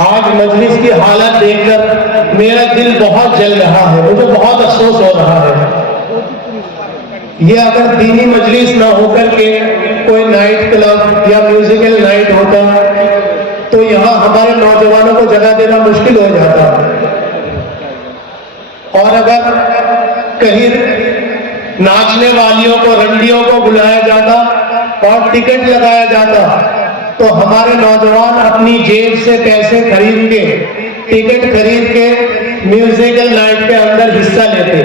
آج مجلس کی حالت دیکھ کر میرا دل بہت جل رہا ہے، مجھے بہت افسوس ہو رہا ہے۔ یہ اگر دینی مجلس نہ ہو کر کے کوئی نائٹ کلب یا میوزیکل نائٹ ہوتا تو یہاں ہمارے نوجوانوں کو جگہ دینا مشکل ہو جاتا، اور اگر کہیں ناچنے والیوں کو، رنڈیوں کو بلایا جاتا اور ٹکٹ لگایا جاتا تو ہمارے نوجوان اپنی جیب سے پیسے خرید کے، ٹکٹ خرید کے میوزیکل نائٹ کے اندر حصہ لیتے۔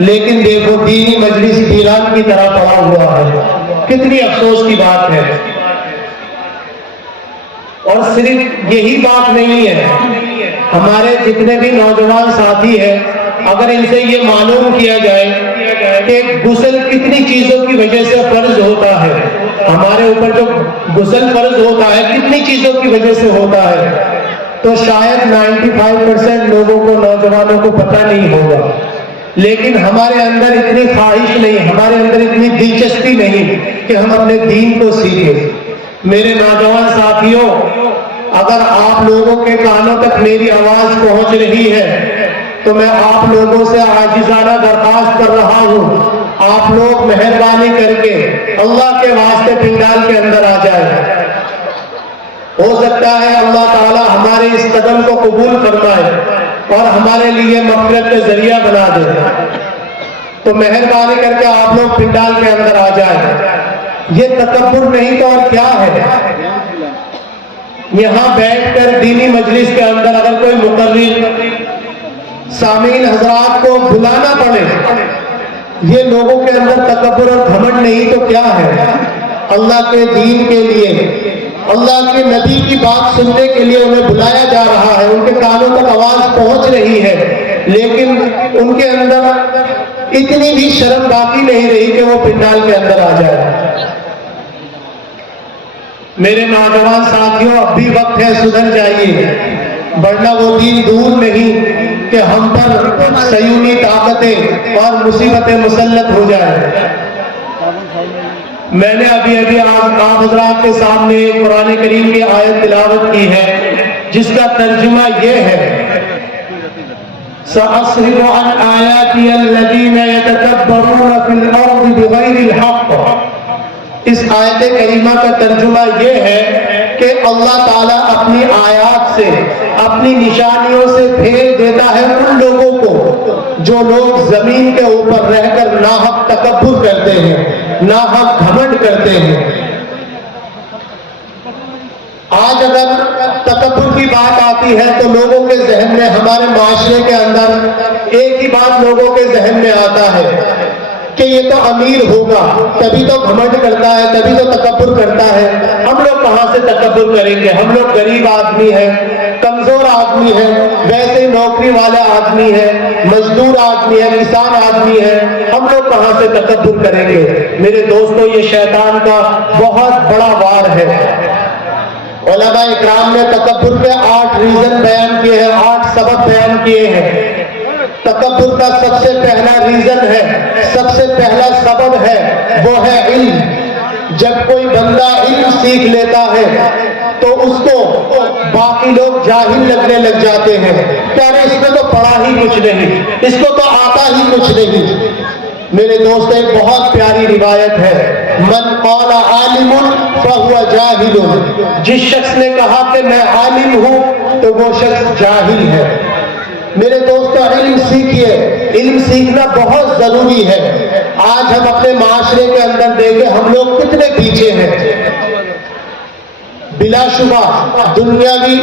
لیکن دیکھو دینی مجلس ویران کی طرح پڑا ہوا ہے، کتنی افسوس کی بات ہے۔ اور صرف یہی بات نہیں ہے، ہمارے جتنے بھی نوجوان ساتھی ہیں، اگر ان سے یہ معلوم کیا جائے کہ غسل کتنی چیزوں کی وجہ سے فرض ہوتا ہے، ہمارے اوپر جو غسل فرض ہوتا ہے کتنی چیزوں کی وجہ سے ہوتا ہے، تو شاید 95% لوگوں کو، نوجوانوں کو پتہ نہیں ہوگا۔ لیکن ہمارے اندر اتنی خواہش نہیں، ہمارے اندر اتنی دلچسپی نہیں کہ ہم اپنے دین کو سیکھیں۔ میرے نوجوان ساتھیوں، اگر آپ لوگوں کے کانوں تک میری آواز پہنچ رہی ہے تو میں آپ لوگوں سے عاجزانہ درخواست کر رہا ہوں، آپ لوگ مہربانی کر کے اللہ کے واسطے پنڈال کے اندر آ جائیں۔ ہو سکتا ہے اللہ تعالی ہمارے اس قدم کو قبول فرمائے اور ہمارے لیے مغفرت کا ذریعہ بنا دے، تو مہربانی کر کے آپ لوگ پنڈال کے اندر آ جائیں۔ یہ تکبر نہیں تو اور کیا ہے؟ یہاں بیٹھ کر دینی مجلس کے اندر اگر کوئی مقرر سامعین حضرات کو بلانا پڑے، یہ لوگوں کے اندر تکبر اور گھمنڈ نہیں تو کیا ہے؟ اللہ کے دین کے لیے، اللہ کے نبی کی بات سننے کے لیے انہیں بلایا جا رہا ہے، ان کے کانوں تک آواز پہنچ رہی ہے، لیکن ان کے اندر اتنی بھی شرم باقی نہیں رہی کہ وہ پنڈال کے اندر آ جائے۔ میرے نوجوان ساتھیوں، اب بھی وقت ہے، سدھر جائیے، ورنہ وہ دین دور نہیں کہ ہم پر صیونی طاقتیں اور مصیبتیں مسلط ہو جائیں۔ میں نے ابھی آپ حضرات کے سامنے قرآن کریم کی آیت تلاوت کی ہے جس کا ترجمہ یہ ہے، سأصرف عن آیاتی الذین یتکبرون فی الارض بغیر الحق۔ اس آیت کریمہ کا ترجمہ یہ ہے کہ اللہ تعالیٰ اپنی آیات سے، اپنی نشانیوں سے پھیر دیتا ہے ان لوگوں کو جو لوگ زمین کے اوپر رہ کر ناحق تکبر کرتے ہیں، ناحق گھمنڈ کرتے ہیں۔ آج اگر تکبر کی بات آتی ہے تو لوگوں کے ذہن میں، ہمارے معاشرے کے اندر ایک ہی بات لوگوں کے ذہن میں آتا ہے کہ یہ تو امیر ہوگا تبھی تو گھمنڈ کرتا ہے، تبھی تو تکبر کرتا ہے۔ ہم لوگ کہاں سے تکبر کریں گے؟ ہم لوگ غریب آدمی ہیں، کمزور آدمی ہیں، ویسے نوکری والا آدمی ہے، مزدور آدمی ہے، کسان آدمی ہے، ہم لوگ کہاں سے تکبر کریں گے؟ میرے دوستو، یہ شیطان کا بہت بڑا وار ہے۔ علماء اکرام نے تکبر کے 8 ریزن بیان کیے ہیں، 8 سبب بیان کیے ہیں۔ تکبر کا سب سے پہلا ریزن ہے، سب سے پہلا سبب ہے، وہ ہے علم۔ جب کوئی بندہ علم سیکھ لیتا ہے تو اس کو باقی لوگ جاہل لگنے لگ جاتے ہیں کہ ارے اس میں تو پڑھا ہی کچھ نہیں، اس کو تو آتا ہی کچھ نہیں۔ میرے دوست، ایک بہت پیاری روایت ہے، من قال عالم فہو جاہل۔ جس شخص نے کہا کہ میں عالم ہوں تو وہ شخص جاہل ہے۔ میرے دوستو، علم سیکھیے، علم سیکھنا بہت ضروری ہے۔ آج ہم اپنے معاشرے کے اندر دیکھیں ہم لوگ کتنے پیچھے ہیں۔ بلا شبہ دنیاوی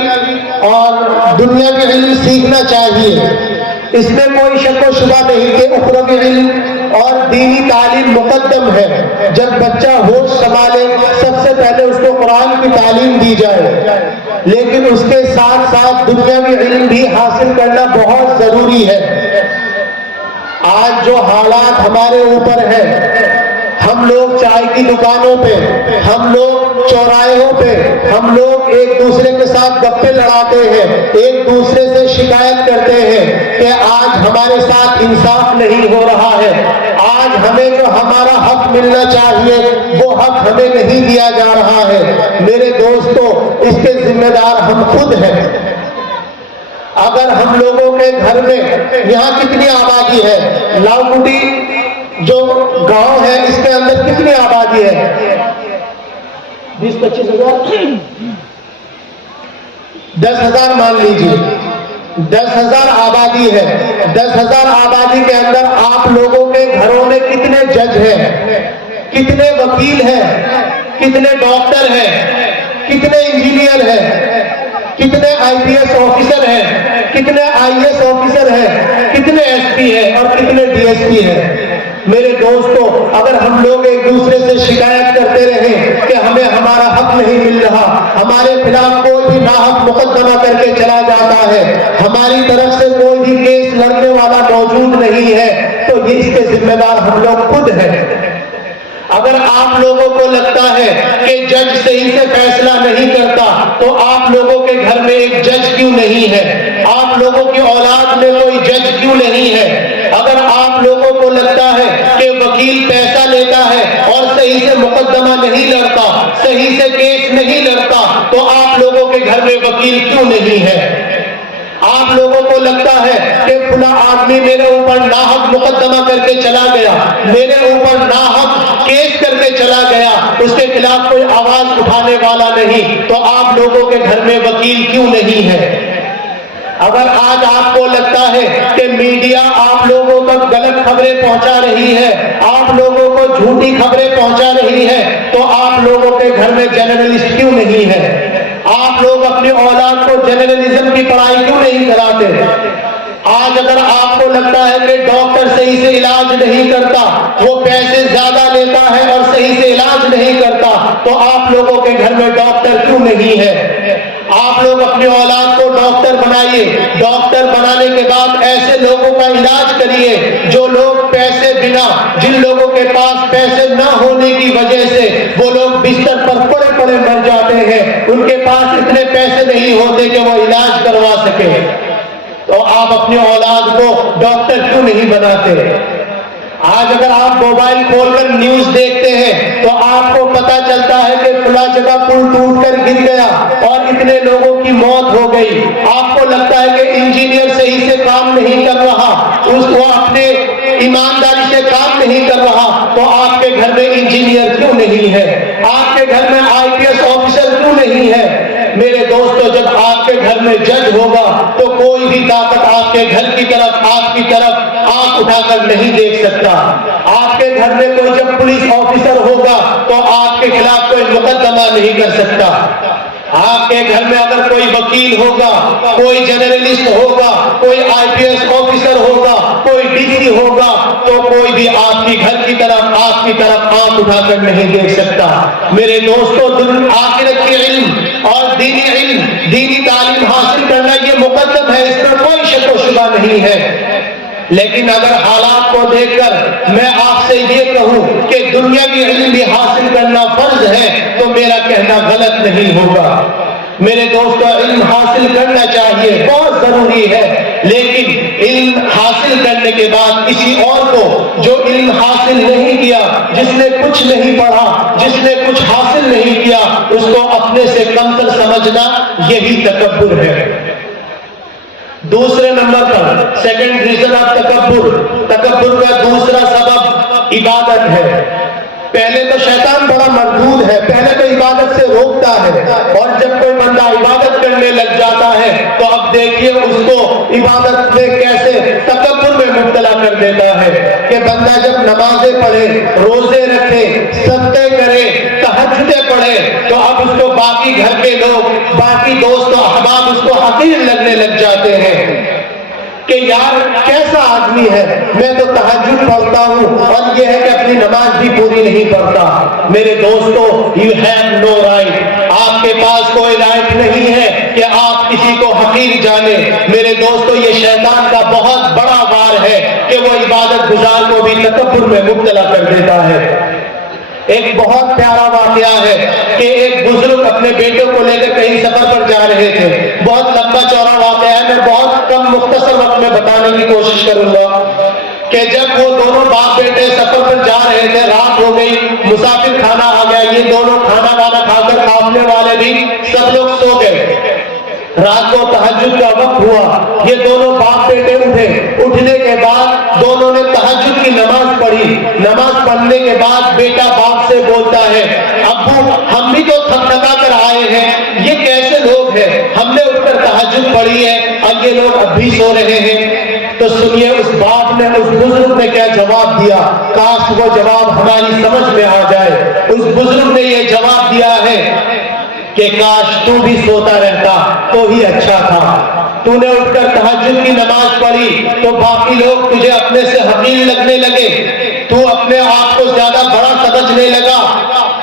علم سیکھنا چاہیے، اس میں کوئی شک و شبہ نہیں کہ اخروی علم اور دینی تعلیم مقدم ہے۔ جب بچہ ہوش سنبھالے سب سے پہلے اس کو قرآن کی تعلیم دی جائے، لیکن اس کے ساتھ ساتھ دنیاوی علم بھی حاصل کرنا بہت ضروری ہے۔ آج جو حالات ہمارے اوپر ہے، ہم لوگ چائے کی دکانوں پہ، ہم لوگ چوراہوں پہ، ہم لوگ ایک دوسرے کے ساتھ گپے لڑاتے ہیں، ایک دوسرے سے شکایت کرتے ہیں کہ آج ہمارے ساتھ انصاف نہیں ہو رہا ہے، آج ہمیں جو ہمارا حق ملنا چاہیے وہ حق ہمیں نہیں دیا جا رہا ہے۔ میرے دوستو، اس کے ذمہ دار ہم خود ہیں۔ اگر ہم لوگوں کے گھر میں یہاں کتنی آبادی ہے، لاؤکٹی جو گاؤں ہے اس کے اندر کتنی آبادی ہے؟ 20-25 ہزار، 10,000 مان لیجیے، 10,000 آبادی ہے۔ 10,000 آبادی کے اندر آپ لوگوں کے گھروں میں کتنے جج ہیں، کتنے وکیل ہیں، کتنے ڈاکٹر ہیں، کتنے انجینئر ہیں، کتنے IPS آفیسر ہیں، کتنے IAS آفیسر ہیں، کتنے SP ہیں اور کتنے DSP ہیں؟ میرے دوستو، اگر ہم لوگ ایک دوسرے سے شکایت کرتے رہیں کہ ہمیں ہمارا حق نہیں مل رہا، ہمارے خلاف کوئی بھی ناحق مقدمہ کر کے چلا جاتا ہے، ہماری طرف سے کوئی بھی کیس لڑنے والا موجود نہیں ہے، تو یہ اس کے ذمہ دار ہم لوگ خود ہیں۔ اگر آپ لوگوں کو لگتا ہے کہ جج صحیح سے فیصلہ نہیں کرتا تو آپ لوگوں کے گھر میں ایک جج کیوں نہیں ہے؟ آپ لوگوں کی اولاد میں کوئی جج کیوں نہیں ہے؟ اگر آپ لوگوں کو لگتا ہے کہ وکیل پیسہ لیتا ہے اور صحیح سے مقدمہ نہیں لڑتا، صحیح سے کیس نہیں لڑتا، تو آپ لوگوں کے گھر میں وکیل کیوں نہیں ہے؟ آپ لوگوں کو لگتا ہے کہ فلاں آدمی میرے اوپر ناحق مقدمہ کر کے چلا گیا، میرے اوپر ناحق کیس کر کے چلا گیا، اس کے خلاف کوئی آواز اٹھانے والا نہیں، تو آپ لوگوں کے گھر میں وکیل کیوں نہیں ہے؟ اگر آج آپ کو لگتا ہے کہ میڈیا آپ لوگوں تک غلط خبریں پہنچا رہی ہے، آپ لوگوں کو جھوٹی خبریں پہنچا رہی ہے، تو آپ لوگوں کے گھر میں جرنلسٹ کیوں نہیں ہے؟ آپ لوگ اپنی اولاد کو جرنلزم کی پڑھائی کیوں نہیں کراتے؟ آج اگر آپ کو لگتا ہے کہ ڈاکٹر صحیح سے علاج نہیں کرتا، وہ پیسے زیادہ لیتا ہے اور صحیح سے علاج نہیں کرتا، تو آپ لوگوں کے گھر میں ڈاکٹر کیوں نہیں ہے؟ آپ لوگ اپنی اولاد کو ڈاکٹر بنائیے، ڈاکٹر بنانے کے بعد ایسے لوگوں کا علاج کریے جو لوگ پیسے بنا، جن لوگوں کے پاس پیسے نہ ہونے کی وجہ سے وہ لوگ بستر پر پڑے پڑے مر جاتے ہیں، ان کے پاس اتنے پیسے نہیں ہوتے کہ وہ علاج کروا سکے، تو آپ اپنی اولاد کو ڈاکٹر کیوں نہیں بناتے؟ آج اگر آپ موبائل کھول کر نیوز دیکھتے ہیں تو آپ کو پتا چلتا ہے کہ فلاں جگہ پل ٹوٹ کر گر گیا اور اتنے لوگوں کی موت ہو گئی۔ آپ کو لگتا ہے کہ انجینئر صحیح سے کام نہیں کر رہا، اس کو اپنے ایمانداری سے کام نہیں کر رہا، تو آپ کے گھر میں انجینئر کیوں نہیں ہے؟ آپ کے گھر میں IPS آفیسر کیوں نہیں ہے؟ میرے دوستو، جب آپ کے گھر میں جج ہوگا تو کوئی بھی طاقت آپ کے گھر کی طرف، آپ کی طرف آنکھ اٹھا کر نہیں دیکھ سکتا۔ آپ کے گھر میں کوئی جب پولیس آفیسر ہوگا تو آپ کے خلاف کوئی مقدمہ نہیں کر سکتا۔ آپ کے گھر میں اگر کوئی وکیل ہوگا، کوئی جرنلسٹ ہوگا، کوئی IPS آفیسر ہوگا، کوئی DC ہوگا، تو کوئی بھی آپ کی گھر کی طرف، آپ کی طرف آنکھ اٹھا کر نہیں دیکھ سکتا۔ میرے دوستو، آخرت کے علم اور دینی علم، دینی تعلیم حاصل کرنا یہ مقدم ہے، اس پر کوئی شک و شبہ نہیں ہے، لیکن اگر حالات کو دیکھ کر میں آپ سے یہ کہوں کہ دنیاوی علم بھی حاصل کرنا فرض ہے تو میرا کہنا غلط نہیں ہوگا۔ میرے دوستو، علم حاصل کرنا چاہیے، بہت ضروری ہے، لیکن علم حاصل کرنے کے بعد کسی اور کو جو علم حاصل نہیں کیا، جس نے کچھ نہیں پڑھا، جس نے کچھ حاصل نہیں کیا، اس کو اپنے سے کمتر سمجھنا یہی تکبر ہے۔ دوسرے number per second reason of تکبر کا دوسرا سبب عبادت ہے۔ پہلے تو شیطان بڑا مردود ہے، پہلے تو عبادت سے روکتا ہے، اور جب کوئی بندہ عبادت کرنے لگ جاتا ہے تو اب دیکھیے اس کو عبادت میں کیسے تکبر میں مبتلا کر دیتا ہے کہ بندہ جب نمازیں پڑھے، روزے رکھے، صدقے کرے، تہجدیں پڑھے، تو اب اس کو باقی گھر کے لوگ، باقی دوست و احباب اس کو حقیر لگنے لگ جاتے ہیں کہ یار کیسا آدمی ہے، میں تو تہجد پڑھتا ہوں اور یہ ہے کہ اپنی نماز بھی پوری نہیں پڑھتا۔ میرے دوستو، you have no right، آپ کے پاس کوئی رائٹ نہیں ہے کہ آپ کسی کو حقیر جانے۔ میرے دوستو، یہ شیطان کا بہت بڑا وار ہے کہ وہ عبادت گزار کو بھی تکبر میں مبتلا کر دیتا ہے۔ ایک بہت پیارا واقعہ ہے کہ ایک بزرگ اپنے بیٹے کو لے کر کہیں سفر پر جا رہے تھے، بہت لمبا چوڑا واقعہ ہے، میں بہت کم مختصر وقت میں بتانے کی کوشش کروں گا کہ جب وہ دونوں باپ بیٹے سفر پر جا رہے تھے، رات ہو گئی، مسافر خانہ آ گیا، یہ دونوں کھانا وانا کھا کر قافلے والے بھی سب لوگ سو گئے۔ رات کو کو تہجد کا وقت ہوا، یہ دونوں باپ بیٹے اٹھے، اٹھنے کے بعد دونوں نے تہجد کی نماز پڑھی۔ نماز پڑھنے کے بعد بیٹا باپ سے بولتا ہے، ابو ہم بھی تو تھک تھکا کر آئے ہیں، یہ کیسے لوگ ہیں، ہم نے اٹھ کر تہجد پڑھی ہے اور یہ لوگ اب بھی سو رہے ہیں۔ تو سنیے اس باپ نے، اس بزرگ نے کیا جواب دیا، کاش وہ جواب ہماری سمجھ میں آ جائے۔ اس بزرگ نے یہ جواب دیا ہے کہ کاش تو بھی سوتا رہتا تو ہی اچھا تھا۔ تو نے اٹھ کر تہجد کی نماز پڑھی تو باقی لوگ تجھے اپنے سے حقیر لگنے لگے، تو اپنے آپ کو زیادہ بڑا سمجھنے لگا،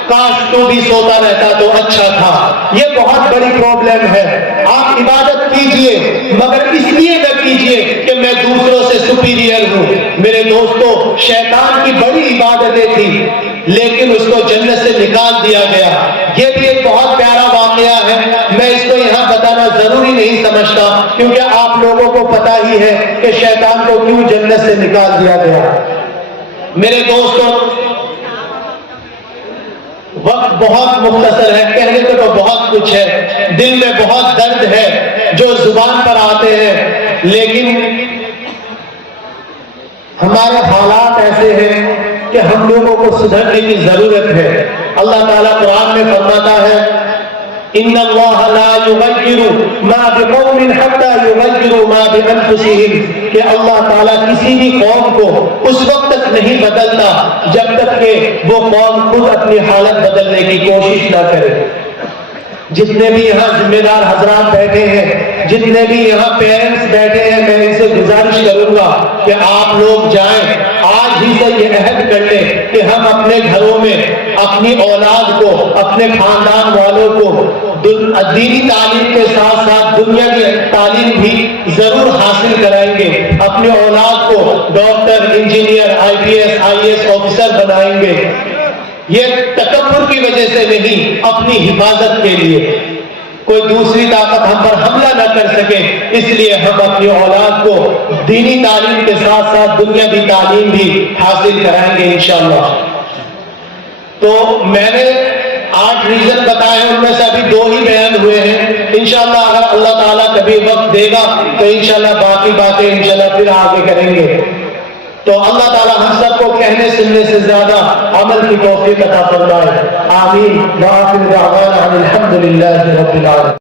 کاش تو بھی سوتا رہتا تو اچھا تھا۔ یہ بہت بڑی پرابلم ہے۔ آپ عبادت کیجئے مگر اس لیے نہ کیجئے کہ میں دوسروں سے سپیریئر ہوں۔ میرے دوستو، شیطان کی بڑی عبادتیں تھی لیکن اس کو جنت سے نکال دیا گیا۔ یہ بھی ایک بہت پیارا واقعہ ہے، میں اس کو یہاں بتانا ضروری نہیں سمجھتا کیونکہ آپ لوگوں کو پتا ہی ہے کہ شیطان کو کیوں جنت سے نکال دیا گیا۔ میرے دوستو، وقت بہت مختصر ہے، کہنے کو تو بہت کچھ ہے، دل میں بہت درد ہے جو زبان پر آتے ہیں، لیکن ہمارے حالات ایسے ہیں کہ ہم لوگوں کو سدھرنے کی ضرورت ہے۔ اللہ تعالیٰ قرآن میں فرماتا ہے، ان اللہ لا یغیر ما بقوم حتی یغیروا ما بانفسهم، کہ اللہ تعالیٰ کسی بھی قوم کو اس وقت تک نہیں بدلتا جب تک کہ وہ قوم خود اپنی حالت بدلنے کی کوشش نہ کرے۔ جتنے بھی یہاں ذمہ دار حضرات بیٹھے ہیں، جتنے بھی یہاں پیرنٹس بیٹھے ہیں، میں ان سے گزارش کروں گا کہ آپ لوگ جائیں، آج ہی سے یہ عہد کر لیں کہ ہم اپنے گھروں میں اپنی اولاد کو، اپنے خاندان والوں کو دینی تعلیم کے ساتھ ساتھ دنیا کی تعلیم بھی ضرور حاصل کرائیں گے، اپنے اولاد کو ڈاکٹر، انجینئر، IPS آفیسر بنائیں گے۔ یہ تکبر کی وجہ سے نہیں، اپنی حفاظت کے لیے، کوئی دوسری طاقت ہم پر حملہ نہ کر سکے، اس لیے ہم اپنی اولاد کو دینی تعلیم کے ساتھ ساتھ دنیاوی تعلیم بھی حاصل کرائیں گے انشاءاللہ۔ تو میں نے 8 ریزن بتائے ہیں، ان میں سے ابھی 2 ہی بیان ہوئے ہیں، انشاءاللہ اگر اللہ تعالیٰ کبھی وقت دے گا تو انشاءاللہ باقی باتیں انشاءاللہ پھر آگے کریں گے۔ تو اللہ تعالیٰ ہم سب کو کہنے سننے سے زیادہ عمل کی توفیق عطا فرمائے، آمین۔ وآخر دعوانا الحمدللہ رب العالمین۔